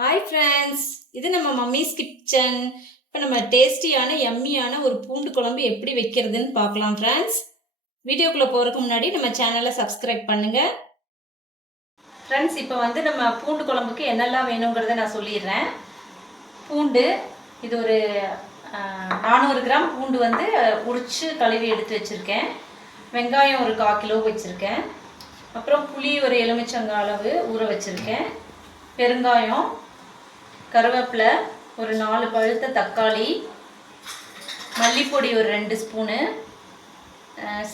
Hi friends, இது நம்ம mummy's kitchen. இப்போ நம்ம டேஸ்டியான எம்மியான ஒரு பூண்டு குழம்பு எப்படி வைக்கிறதுன்னு பார்க்கலாம் ஃப்ரெண்ட்ஸ். வீடியோக்குள்ளே போகிறதுக்கு முன்னாடி நம்ம சேனலை சப்ஸ்கிரைப் பண்ணுங்கள் ஃப்ரெண்ட்ஸ். இப்போ நம்ம பூண்டு குழம்புக்கு என்னெல்லாம் வேணுங்கிறத நான் சொல்லிடுறேன். பூண்டு இது ஒரு 400 கிராம் பூண்டு உரித்து கழுவி எடுத்து வச்சுருக்கேன். வெங்காயம் ஒரு 1/4 கிலோ வச்சுருக்கேன். அப்புறம் புளி ஒரு எலுமிச்சங்க அளவு ஊற வச்சுருக்கேன். பெருங்காயம், கருவேப்பிலை, ஒரு 4 பழுத்த தக்காளி, மல்லிப்பொடி ஒரு 2 ஸ்பூனு,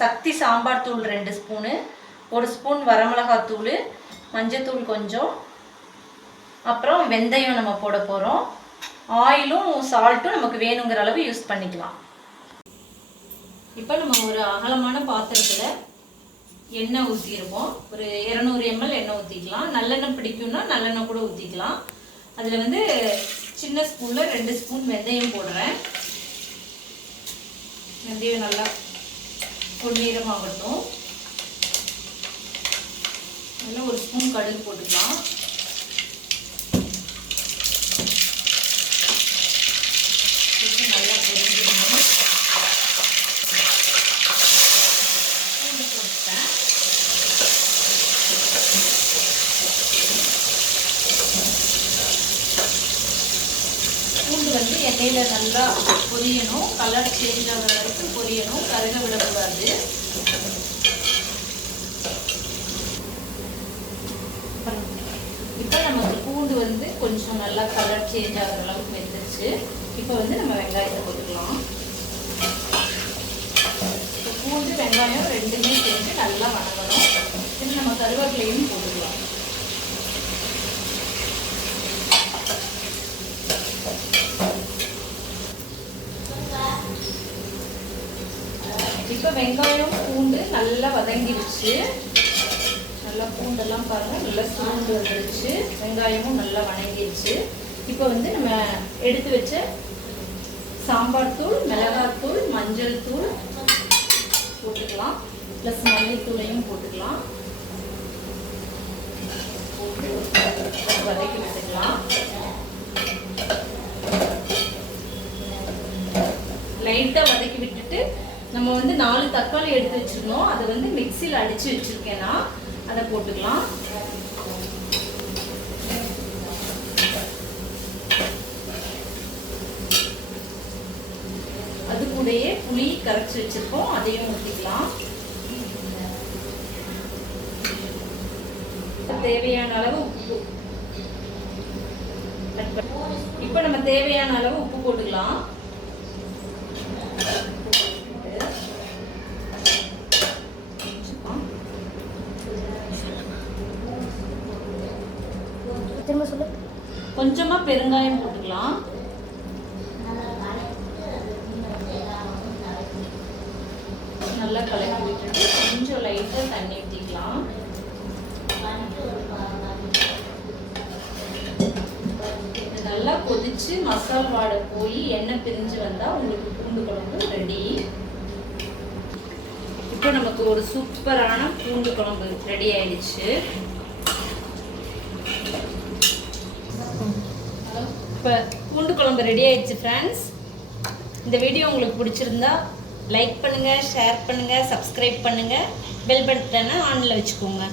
சக்தி சாம்பார் தூள் 2 ஸ்பூனு, 1 ஸ்பூன் வரமிளகாத்தூள், மஞ்சத்தூள் கொஞ்சம், அப்புறம் வெந்தயம் நம்ம போட போகிறோம். ஆயிலும் சால்ட்டும் நமக்கு வேணுங்கிற அளவு யூஸ் பண்ணிக்கலாம். இப்போ நம்ம ஒரு அகலமான பாத்திரத்தில் எண்ணெய் ஊற்றிருப்போம். ஒரு 200 ml எண்ணெய் ஊற்றிக்கலாம். நல்லெண்ணெய் பிடிக்கும்னா நல்லெண்ணெய் கூட ஊற்றிக்கலாம். அதில் சின்ன ஸ்பூனில் 2 ஸ்பூன் வெந்தயம் போடுறேன். வெந்தயம் நல்லா பொன்னிறமாகட்டும். அதில் 1 ஸ்பூன் கடுகு போட்டுக்கலாம். நல்லா பொரிஞ்சிடணும். பூண்டு போட்டுட்டேன். பூண்டு எண்ணெயில் நல்லா பொரியணும். கலர் சேஞ்ச் ஆகிற அளவுக்கு பொரியணும். கருக விடக்கூடாது. இப்போ நமக்கு பூண்டு கொஞ்சம் நல்லா கலர் சேஞ்ச் ஆகிற அளவுக்கு வெந்துருச்சு. இப்போ நம்ம வெங்காயத்தை போட்டுக்கலாம். இப்போ பூண்டு வெங்காயம் ரெண்டுமே சேர்ந்து நல்லா வணங்கணும். இது நம்ம கருவேப்பிலையும் போட்டுக்கலாம். இப்போ வெங்காயம் பூண்டு நல்லா வதங்கிடுச்சு. நல்லா பூண்டெல்லாம் பாருங்கள், நல்லா சுருண்டு வந்துடுச்சு. வெங்காயமும் நல்லா வணங்கிடுச்சு. இப்போ நம்ம எடுத்து வச்ச சாம்பார் தூள், மிளகாத்தூள், மஞ்சள் தூள் போட்டுக்கலாம். ப்ளஸ் மல்லித்தூளையும் போட்டுக்கலாம். போட்டு வதக்கி விட்டுக்கலாம். லைட்டாக வதக்கி விட்டுட்டு நம்ம 4 தக்காளி எடுத்து வச்சிருந்தோம். அதை மிக்சியில் அடித்து வச்சுருக்கேன்னா அதை போட்டுக்கலாம். அது கூடயே புளி கரைச்சி வச்சிருக்கோம், அதையும் ஊற்றிக்கலாம். தேவையான அளவு உப்பு. இப்போ நம்ம தேவையான அளவு உப்பு போட்டுக்கலாம். கொஞ்சமா பெருங்காயம் போட்டுக்கலாம். நல்லா கலக்கி விட்டுட்டு கொஞ்சம் லைட்டா தண்ணி ஊற்றிக்கலாம். நல்லா கொதிச்சு மசால் வாடை போய் எண்ணெய் பிரிஞ்சு வந்தா உங்களுக்கு பூண்டு குழம்பு ரெடி. இப்போ நமக்கு ஒரு சூப்பரான பூண்டு குழம்பு ரெடி ஆயிடுச்சு. இப்போ பூண்டு குழம்பு ரெடி ஆயிடுச்சு ஃப்ரெண்ட்ஸ். இந்த வீடியோ உங்களுக்கு பிடிச்சிருந்தா லைக் பண்ணுங்கள், ஷேர் பண்ணுங்கள், சப்ஸ்கிரைப் பண்ணுங்கள், பெல் பட்டனை ஆனில் வச்சுக்கோங்க.